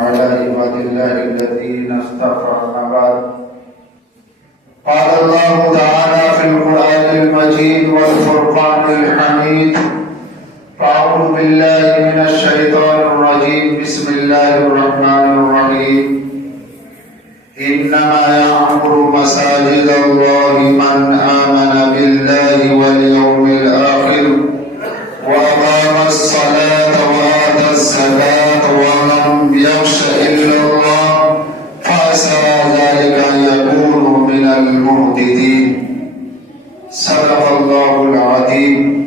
على عباد الله الذين اصطفى أما بعد قال الله تعالى في القرآن المجيد والفرقان الحميد أعوذ بالله من الشيطان الرجيم بسم الله الرحمن الرحيم إنما يعمر مساجد الله من آمن بالله واليوم الآخر وأقام الصلاة وآتى الزكاة ولم يخش إلا الله فعسى ذلك أن يكونوا من المهتدين صدق الله العظيم